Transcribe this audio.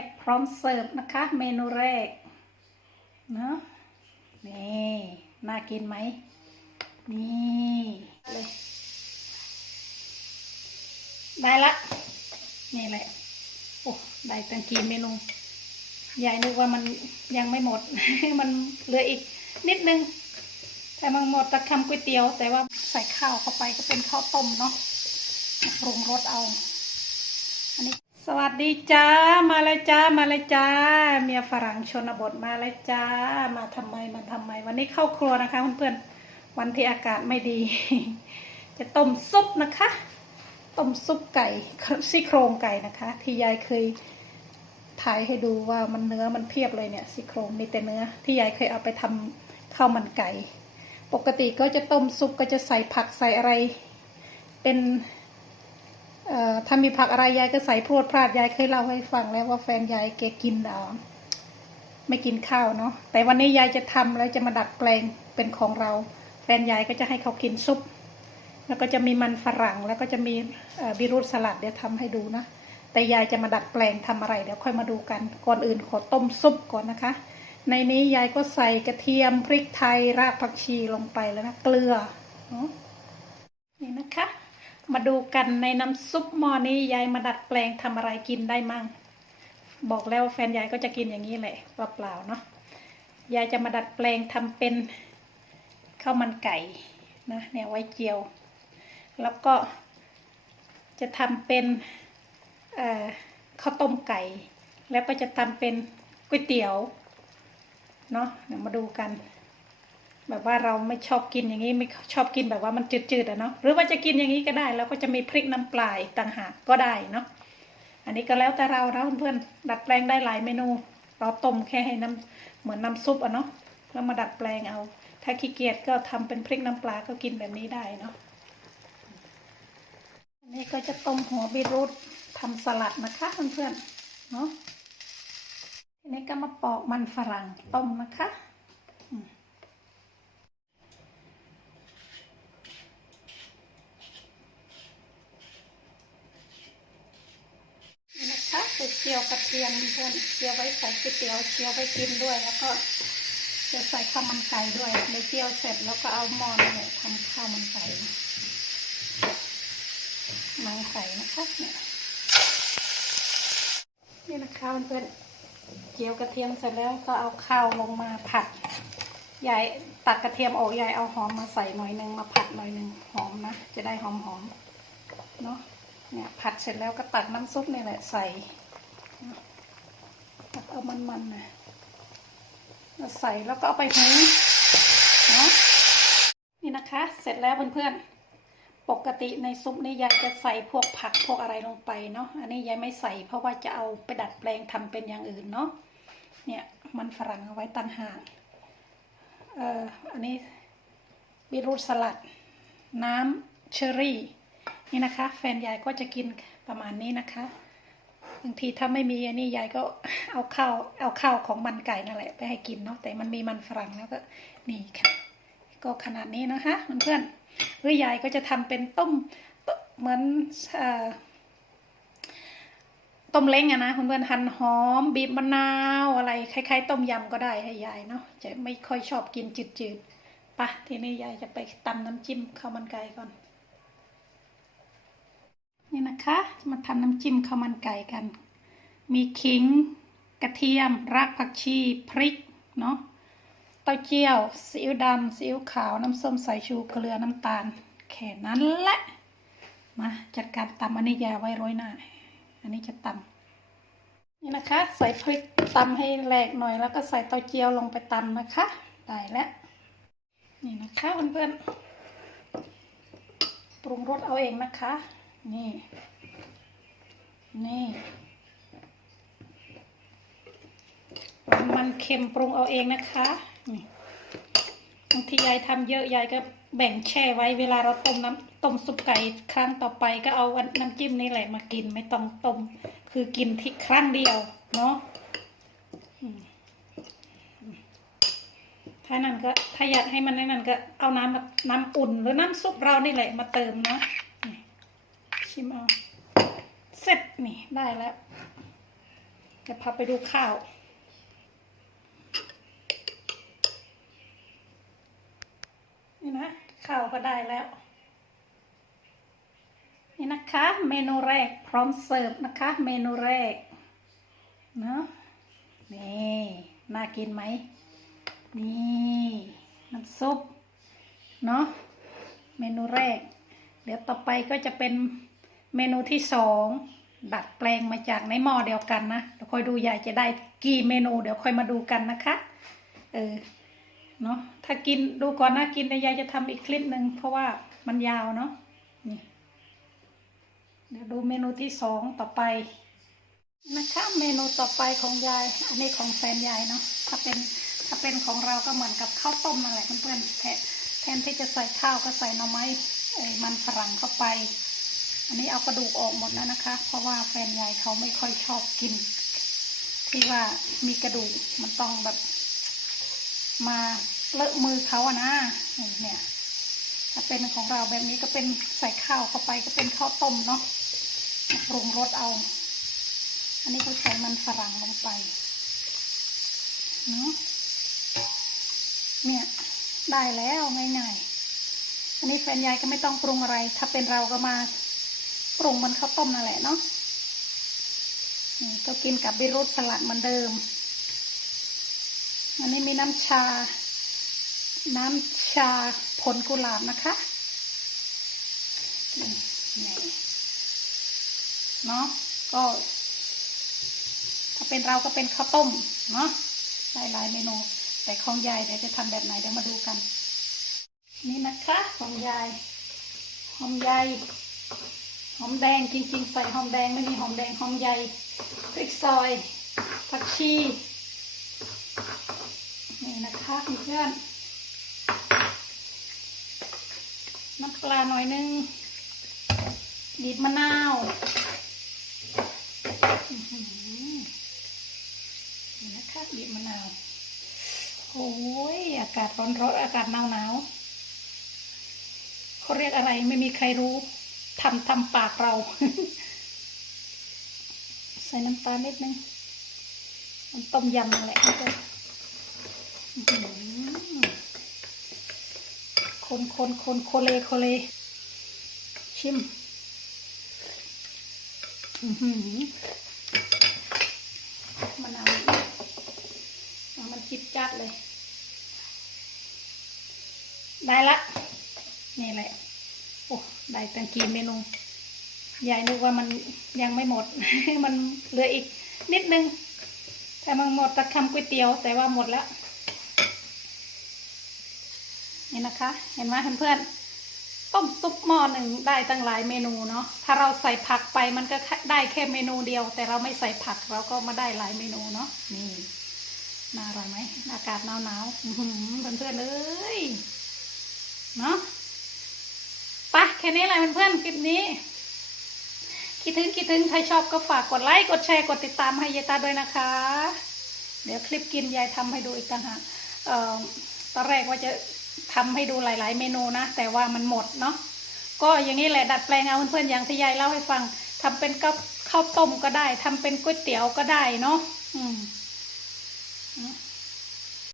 กพร้อมเสิร์ฟนะคะ เมนูแรกเนาะนี่น่ากินไหมนี่เลยได้ละ นี่แหละโอ้ได้ตั้งกี่เมนูยายนึกว่ามันยังไม่หมด มันเหลืออีกนิดนึง แต่มันหมดตะคำก๋วยเตี๋ยว แต่ว่าใส่ข้าวเข้าไปก็เป็นข้าวต้มเนาะปรุงรสเอา สวัสดีจ้า มาเลยจ้า มาเลยจ้า เมียฝรั่งชนบทมาเลยจ้า มาทำไมมาทำไม วันนี้เข้าครัวนะคะเพื่อนๆ วันที่อากาศไม่ดี จะต้มซุปนะคะ ต้มซุปไก่ซี่โครงไก่นะคะ ที่ยายเคยถ่ายให้ดูว่ามันเนื้อมันเพียบเลยเนี่ยซี่โครงมีแต่เนื้อ ที่ยายเคยเอาไปทำข้าวมันไก่ ปกติก็จะต้มซุปก็จะใส่ผักใส่อะไร เป็น ถ้ามีผักอะไรยายก็ใส่พรวดพราดยายเคยเล่าให้ฟังแล้วว่าแฟนยายแกกินเอ่อไม่กินข้าวเนาะแต่วันนี้ยายจะทำแล้วจะมาดัดแปลงเป็นของเรา แฟนยายก็จะให้เขากินซุป แล้วก็จะมีมันฝรั่งแล้วก็จะมีบีรูทสลัดเดี๋ยวทำให้ดูนะแต่ยายจะมาดัดแปลงทำอะไรเดี๋ยวค่อยมาดูกัน ก่อนอื่นขอต้มซุปก่อนนะคะ ในนี้ยายก็ใส่กระเทียมพริกไทยรากผักชีลงไปแล้วนะเกลือเนาะนี่นะคะ มาดูกันในน้ำซุปหม้อนี้ยายมาดัดแปลงทำอะไรกินได้มั่ง บอกแล้วแฟนยายก็จะกินอย่างนี้แหละเปล่าๆเนาะยายจะมาดัดแปลงทำเป็นข้าวมันไก่นะเนี่ยไว้เจียว แล้วก็จะทำเป็นข้าวต้มไก่ แล้วก็จะทำเป็นก๋วยเตี๋ยวเนาะเดี๋ยวมาดูกัน แบบว่าเราไม่ชอบกินอย่างนี้ไม่ชอบกินแบบว่ามันจืดๆอะเนาะหรือว่าจะกินอย่างนี้ก็ได้แล้วก็จะมีพริกน้ำปลาต่างหากก็ได้เนาะอันนี้ก็แล้วแต่เรานะเพื่อนๆดัดแปลงได้หลายเมนูเราต้มแค่ให้น้ำเหมือนน้ำซุปอะเนาะแล้วมาดัดแปลงเอา ถ้าขี้เกียจก็ทำเป็นพริกน้ำปลาก็กินแบบนี้ได้เนาะอันนี้ก็จะต้มหัวบีรูททำสลัดนะคะเพื่อนๆเนาะทีนี้ก็มาปอกมันฝรั่งต้มนะคะอืม นี่นะคะ จะเจียวกระเทียมเพื่อนเจียวไว้ใส่ก๋วยเตี๋ยวเจียวไว้กินด้วย แล้วก็จะใส่ข้าวมันไก่ด้วยในเจียวเสร็จแล้วก็เอาหม้อนี่ทำข้าวมันไก่หนังไก่นะคะเนี่ยนี่นะคะเพื่อนเจียวกระเทียมเสร็จแล้วก็เอาข้าวลงมาผัดยายตักกระเทียมออกยายเอาหอมมาใส่หน่อยหนึงมาผัดหน่อยหนึงหอมนะจะได้หอมหอมเนาะเนี่ยผัดเสร็จแล้วก็ตักน้ำซุปนี่แหละใส่ ตักเอามันๆนะแล้วใส่แล้วก็เอาไปหุงเนาะนี่นะคะ เสร็จแล้วเพื่อนๆ ปกติในซุปนี่ยายจะใส่พวกผักพวกอะไรลงไปเนาะ อันนี้ยายไม่ใส่เพราะว่าจะเอาไปดัดแปลงทำเป็นอย่างอื่นเนาะ เนี่ยมันฝรั่งเอาไว้ตั้งห่างเอ่ออันนี้บีรูทสลัด น้ำเชอร์รี่ นี่นะคะ แฟนยายก็จะกินประมาณนี้นะคะ บางทีถ้าไม่มีอันนี้ยายก็เอาข้าวเอาข้าวของมันไก่นั่นแหละไปให้กินเนาะแต่มันมีมันฝรั่งแล้วก็นี่ค่ะ ก็ขนาดนี้นะคะเพื่อนๆหรือยายก็จะทำเป็นต้มเหมือนอต้มเล้งอะนะเพื่อนๆหั่นหอม บีบมะนาวอะไรคล้ายๆ ต้มยำก็ได้ให้ยายเนาะจะไม่ค่อยชอบกินจืดๆปะทีนี้ยายจะไปตำน้ำจิ้มข้าวมันไก่ก่อน นี่นะคะมาทำน้ำจิ้มข้าวมันไก่กัน มีขิง กระเทียม รากผักชี พริก เนาะเต้าเจี้ยวซีอิ๊วดำซีอิ๊วขาว น้ำส้มสายชู เกลือ น้ำตาล แค่นั้นแหละ มาจัดการตำอันนี้อยาไว้ร้อยหน้า อันนี้จะตำนี่นะคะ ใส่พริกตำให้แหลกหน่อย แล้วก็ใส่เต้าเจี้ยวลงไปตำนะคะ ได้แล้ว นี่นะคะเพื่อนๆ ปรุงรสเอาเองนะคะ นี่ นี่ มันเค็มปรุงเอาเองนะคะนี่บางทียายทำเยอะยายก็แบ่งแช่ไว้เวลาเราต้มน้ำต้มซุปไก่ครั้งต่อไปก็เอาน้ำจิ้มนี่แหละมากินไม่ต้องต้มคือกินที่ครั้งเดียวเนาะถ้านั่นก็ถ้าอยากให้มันนั่นก็เอาน้ำน้ำอุ่นหรือน้ำซุปเรานี่แหละมาเติมเนาะ ชิมเอา เสร็จนี่ได้แล้วจะพาไปดูข้าว นี่นะ ข้าวก็ได้แล้ว นี่นะคะ เมนูแรกพร้อมเสิร์ฟนะคะ เมนูแรกเนาะนี่น่ากินไหม นี่น้ำซุป เนาะเมนูแรก เดี๋ยวต่อไปก็จะเป็น เมนูที่สองดัดแปลงมาจากในหม้อเดียวกันนะเดี๋ยวค่อยดูยายจะได้กี่เมนู เดี๋ยวค่อยมาดูกันนะคะเออเนาะถ้ากินดูก่อนนะกินแต่ยายจะทำอีกคลิปหนึ่งเพราะว่ามันยาวเนาะนี่เดี๋ยวดูเมนูที่สองต่อไปนะคะ เมนูต่อไปของยาย อันนี้ของแฟนยายเนาะถ้าเป็นถ้าเป็นของเราก็เหมือนกับข้าวต้มนั่นแหละเพื่อนๆแทนแทนที่จะใส่ข้าวก็ใส่หน่อไม้เอ้มันฝรั่งเข้าไป อันนี้เอากระดูกออกหมดแล้วนะคะ เพราะว่าแฟนยายเขาไม่ค่อยชอบกิน ที่ว่ามีกระดูกมันต้องแบบ มาเลอะมือเขาอะนะเนี่ยถ้าเป็นของเราแบบนี้ก็เป็นใส่ข้าวเข้าไปก็เป็นข้าวต้มเนาะปรุงรสเอา อันนี้ก็ใส่มันฝรั่งลงไปเนาะเนี่ยได้แล้วง่ายๆ อันนี้แฟนยายก็ไม่ต้องปรุงอะไร ถ้าเป็นเราก็มา ปรุงมันข้าวต้มนั่นแหละเนาะก็กินกับบิรูทสลัดเหมือนเดิม อันนี้มีน้ำชา น้ำชาผลกุหลาบนะคะนี่เนาะก็ ถ้าเป็นเราก็เป็นข้าวต้ม เนาะหลายหลายเมนู แต่ของยายเดี๋ยวจะทำแบบไหนเดี๋ยวมาดูกัน นี่นะคะของยายหอมใหญ่ หอมแดงจริงๆ ใส่หอมแดงไม่มีหอมแดงหอมใหญ่พริกซอยผักชีนี่นะคะเพื่อนน้ำปลาหน่อยนึงบีบมะนาวนี่นะคะบีบมะนาวโอ้ยอากาศร้อนร้อนอากาศหนาวหนาวเขาเรียกอะไรไม่มีใครรู้ ทำทำปากเรา ใส่น้ำตาลนิดนึงมันต้มยำนั่นแหละคนคนคนโคเลโคเล ชิมมะนาวอีกเอามันจิบจัดเลย ได้ละ นี่แหละ โอ้ได้ตั้งกี่เมนูยายนึกว่ามันยังไม่หมด มันเหลืออีกนิดนึงแต่มันหมดตะคำก๋วยเตี๋ยว แต่ว่าหมดแล้วนี่นะคะ เห็นไหมเพื่อนๆต้มซุปหม้อหนึ่งได้ตั้งหลายเมนูเนาะถ้าเราใส่ผักไปมันก็ได้แค่เมนูเดียว แต่เราไม่ใส่ผักเราก็มาได้หลายเมนูเนาะนี่น่าอร่อยไหมอากาศหนาวๆเพื่อนๆเอ้ยเนาะ ปะแค่นี้แหละเพื่อนๆคลิปนี้ คิดถึงคิดถึงใครชอบก็ฝากกดไลค์กดแชร์กดติดตามให้ยายตาด้วยนะคะ เดี๋ยวคลิปกินยายทำให้ดูอีกต่างหากตอนแรกว่าจะทำให้ดูหลาย ๆ เมนูนะ แต่ว่ามันหมดเนาะก็อย่างนี้แหละดัดแปลงเอาเพื่อนๆอย่างที่ยายเล่าให้ฟังทำเป็นข้าวต้มก็ได้ทำเป็นก๋วยเตี๋ยวก็ได้เนาะอืม